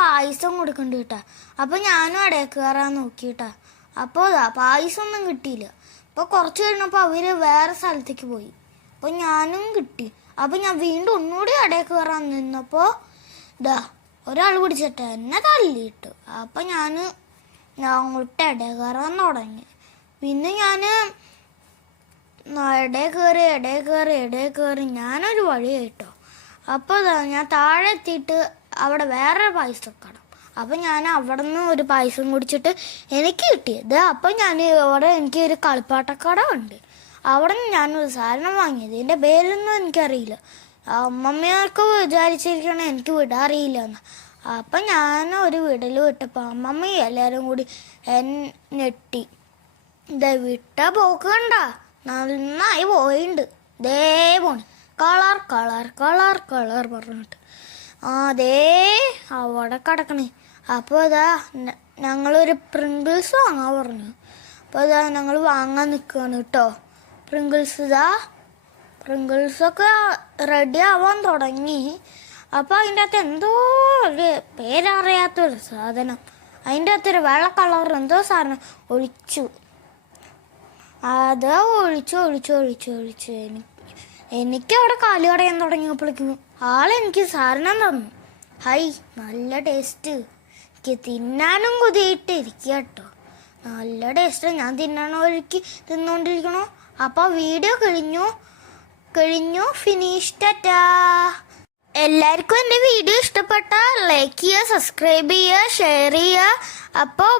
പായസം കൊടുക്കണ്ട കേട്ടാ. അപ്പം ഞാനും ഇടയിൽ കയറാൻ നോക്കിയിട്ടാ. അപ്പോൾ പായസം ഒന്നും കിട്ടിയില്ല. അപ്പോൾ കുറച്ച് കഴിഞ്ഞപ്പോൾ അവർ വേറെ സ്ഥലത്തേക്ക് പോയി. അപ്പോൾ ഞാനും കിട്ടി. അപ്പം ഞാൻ വീണ്ടും ഒന്നുകൂടി ഇടയിൽ കയറാൻ നിന്നപ്പോൾ ഒരാൾ പിടിച്ചിട്ട് എന്നെ തള്ളിയിട്ടു. അപ്പം ഞാൻ അങ്ങോട്ട് ഇടയിൽ കയറാൻ തുടങ്ങി. പിന്നെ ഞാൻ ഇടയിൽ കയറി ഞാനൊരു വഴി കേട്ടോ. അപ്പോൾ ഞാൻ താഴെ എത്തിയിട്ട് അവിടെ വേറെ പായസം കടം. അപ്പം ഞാൻ അവിടെ നിന്ന് ഒരു പായസം കുടിച്ചിട്ട് എനിക്ക് കിട്ടിയത്. അപ്പം ഞാൻ അവിടെ എനിക്ക് ഒരു കളിപ്പാട്ടക്കട ഉണ്ട്. അവിടെ നിന്ന് ഞാനൊരു സാധനം വാങ്ങിയത്. എൻ്റെ പേരൊന്നും എനിക്കറിയില്ല. അമ്മമ്മയൊക്കെ വിചാരിച്ചിരിക്കണേ എനിക്ക് വിടാറിയില്ല എന്ന്. അപ്പം ഞാൻ ഒരു വീട്ടിൽ വിട്ടപ്പോൾ അമ്മമ്മയും എല്ലാവരും കൂടി ഞെട്ടി. വിട്ട പോക്ക് കണ്ട നന്നായി പോയിട്ടുണ്ട്. ദേ പോണ് കളർ കളർ കളർ കളർ പറഞ്ഞിട്ട് അവിടെ കിടക്കണേ. അപ്പോൾ ഞങ്ങളൊരു പ്രിങ്കിൾസ് വാങ്ങാൻ പറഞ്ഞു. അപ്പോൾ ഞങ്ങൾ വാങ്ങാൻ നിൽക്കുകയാണ് കേട്ടോ. പ്രിങ്കിൾസൊക്കെ റെഡി ആവാൻ തുടങ്ങി. അപ്പോൾ അതിൻ്റെ അകത്ത് എന്തോ ഒരു പേരറിയാത്തൊരു സാധനം, അതിൻ്റെ അകത്തൊരു വെള്ള കളർ എന്തോ സാധനം ഒഴിച്ചു. അത് ഒഴിച്ച് എനിക്കവിടെ കാല് കടയാൻ തുടങ്ങിയപ്പോഴേക്കും ആളെനിക്ക് സാധനം തന്നു. ഹൈ, നല്ല ടേസ്റ്റ്. എനിക്ക് തിന്നാനും കൊതിയിട്ട് ഇരിക്കുക കേട്ടോ. നല്ല ടേസ്റ്റ്. ഞാൻ തിന്നോണ്ടിരിക്കണോ. അപ്പോൾ വീഡിയോ കഴിഞ്ഞു ഫിനിഷ്. ടാറ്റാ. എല്ലാവർക്കും എൻ്റെ വീഡിയോ ഇഷ്ടപ്പെട്ടാൽ ലൈക്ക് ചെയ്യുക, സബ്സ്ക്രൈബ് ചെയ്യുക, ഷെയർ ചെയ്യുക. അപ്പോൾ